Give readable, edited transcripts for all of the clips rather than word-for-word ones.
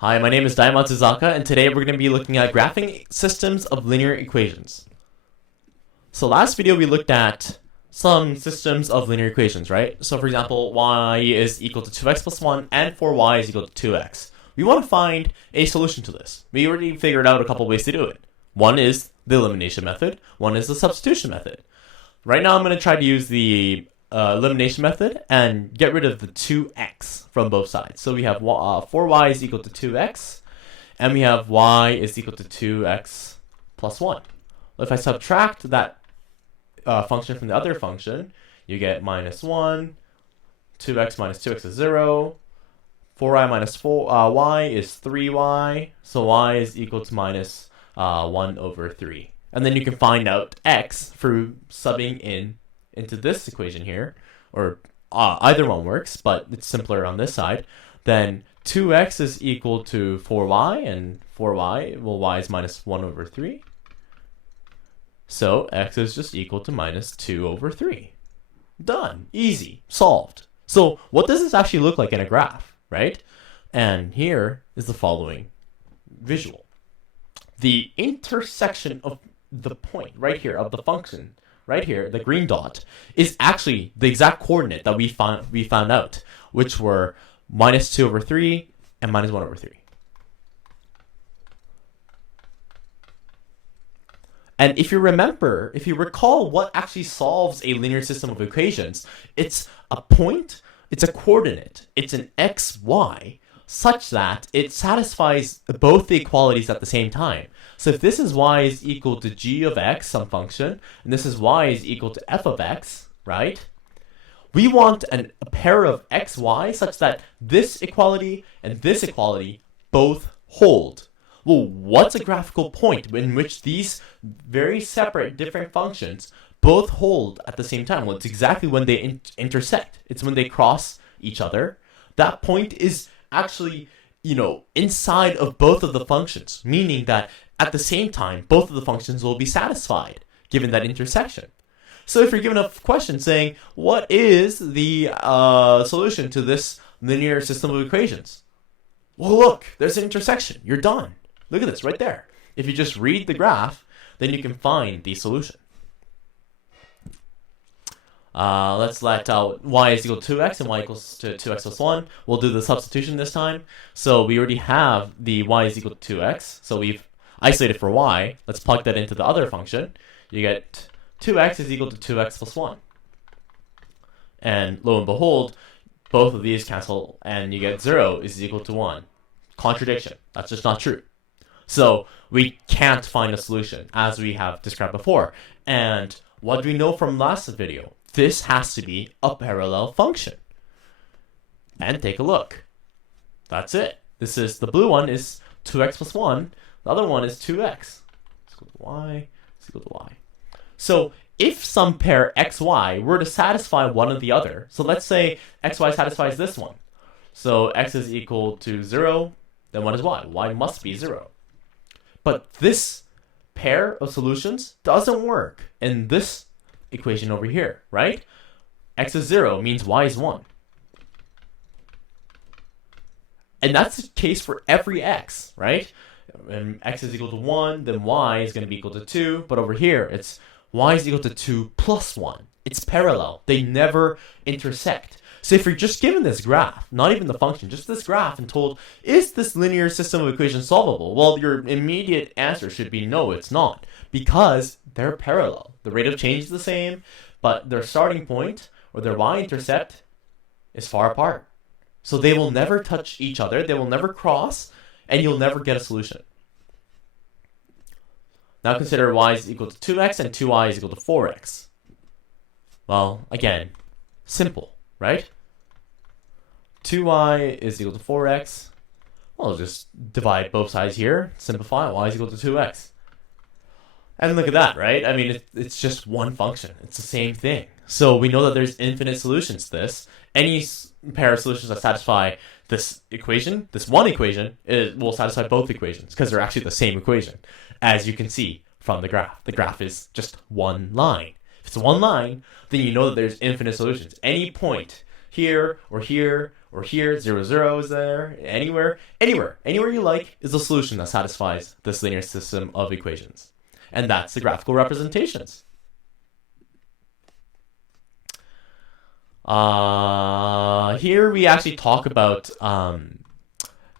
Hi, my name is Dai Matsuzaka, and today we're going to be looking at graphing systems of linear equations. So last video we looked at some systems of linear equations, right? So for example, y is equal to 2x plus 1 and 4y is equal to 2x. We want to find a solution to this. We already figured out a couple ways to do it. One is the elimination method, one is the substitution method. Right now I'm going to try to use the elimination method and get rid of the 2x from both sides. So we have 4y is equal to 2x, and we have y is equal to 2x plus 1. Well, if I subtract that function from the other function, you get minus 1, 2x minus 2x is 0, 4y minus 4y is 3y, so y is equal to minus 1 over 3. And then you can find out x through subbing into this equation here, or either one works, but it's simpler on this side. Then 2x is equal to 4y, and 4y, well, y is minus 1 over 3. So x is just equal to minus 2 over 3. Done. Easy. Solved. So what does this actually look like in a graph, right? And here is the following visual. The intersection of the point right here of the function right here, the green dot, is actually the exact coordinate that we found out, which were minus 2 over 3 and minus 1 over 3. And if you recall what actually solves a linear system of equations, it's a point, it's a coordinate, it's an x, y, such that it satisfies both the equalities at the same time. So if this is y is equal to g of x, some function, and this is y is equal to f of x, right? We want a pair of x, y such that this equality and this equality both hold. Well, what's a graphical point in which these very separate different functions both hold at the same time? Well, it's exactly when they intersect. It's when they cross each other. That point is actually, inside of both of the functions, meaning that at the same time, both of the functions will be satisfied, given that intersection. So if you're given a question saying, what is the solution to this linear system of equations? Well, look, there's an intersection. You're done. Look at this right there. If you just read the graph, then you can find the solution. Let's let y is equal to 2x and y equals to 2x plus 1. We'll do the substitution this time. So we already have the y is equal to 2x. So we've isolated for y. Let's plug that into the other function. You get 2x is equal to 2x plus 1. And lo and behold, both of these cancel, and you get 0 is equal to 1. Contradiction. That's just not true. So we can't find a solution, as we have described before. And what do we know from last video? This has to be a parallel function. And take a look. That's it. The blue one is 2x plus 1. The other one is 2x. Is equal to y. Is equal to y. So if some pair xy were to satisfy one or the other, so let's say xy satisfies this one. So x is equal to 0, then what is y? Y must be 0. But this pair of solutions doesn't work in this equation over here, right? X is 0 means y is 1. And that's the case for every x, right? When x is equal to 1, then y is going to be equal to 2. But over here, it's y is equal to 2 plus 1. It's parallel. They never intersect. So if you're just given this graph, not even the function, just this graph, and told, is this linear system of equations solvable? Well, your immediate answer should be no, it's not. Because they're parallel. The rate of change is the same, but their starting point, or their y-intercept, is far apart. So they will never touch each other, they will never cross, and you'll never get a solution. Now consider y is equal to 2x and 2y is equal to 4x. Well, again, simple, right? 2y is equal to 4x. Well, just divide both sides here, simplify, y is equal to 2x. And look at that, right? I mean, it's just one function. It's the same thing. So we know that there's infinite solutions to this. Any pair of solutions that satisfy this equation, this one equation, it will satisfy both equations because they're actually the same equation, as you can see from the graph. The graph is just one line. If it's one line, then you know that there's infinite solutions. Any point here or here or here, 0, 0 is there, anywhere you like is a solution that satisfies this linear system of equations. And that's the graphical representations. Here we actually talk about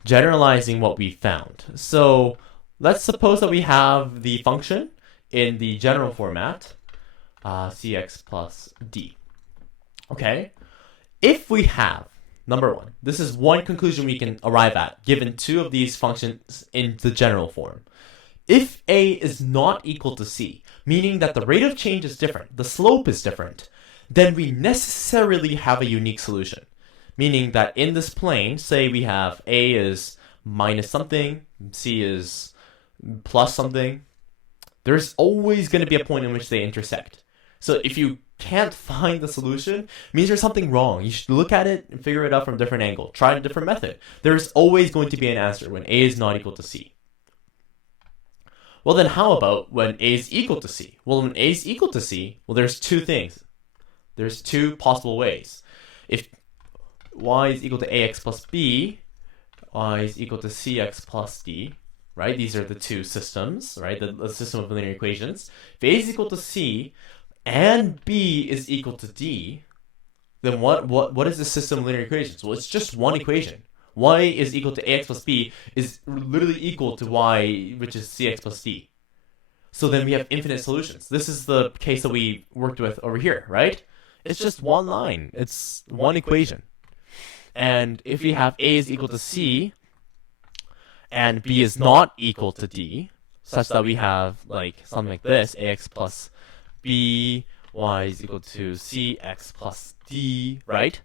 generalizing what we found. So let's suppose that we have the function in the general format, cx plus d. Okay? If we have, number one, this is one conclusion we can arrive at, given two of these functions in the general form. If a is not equal to c, meaning that the rate of change is different, the slope is different, then we necessarily have a unique solution. Meaning that in this plane, say we have a is minus something, c is plus something, there's always going to be a point in which they intersect. So if you can't find the solution, it means there's something wrong. You should look at it and figure it out from a different angle. Try a different method. There's always going to be an answer when a is not equal to c. Well, then how about when a is equal to c? Well, when a is equal to c, well, there's two things. There's two possible ways. If y is equal to ax plus b, y is equal to cx plus d, right? These are the two systems, right? The system of linear equations. If a is equal to c and b is equal to d, then what is the system of linear equations? Well, it's just one equation. Y is equal to ax plus b is literally equal to y, which is cx plus d. So then we have infinite solutions. This is the case that we worked with over here, right? It's just one line. It's one equation. And if we have a is equal to c and b is not equal to d, such that we have like something like this, ax plus b, y is equal to cx plus d, right?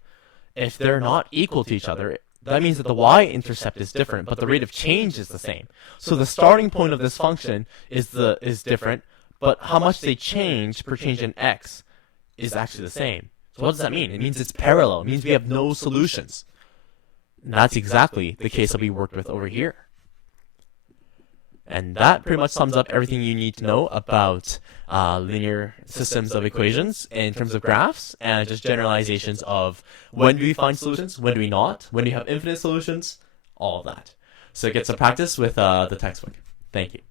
If they're not equal to each other, that means that the y-intercept is different, but the rate of change is the same. So the starting point of this function is different, but how much they change per change in x is actually the same. So what does that mean? It means it's parallel. It means we have no solutions. And that's exactly the case that we worked with over here. And that pretty much sums up everything you need to know about linear systems of equations in terms of graphs, and just generalizations of when do we find solutions, when do we not, when do we have infinite solutions, all of that. So get some practice with the textbook. Thank you.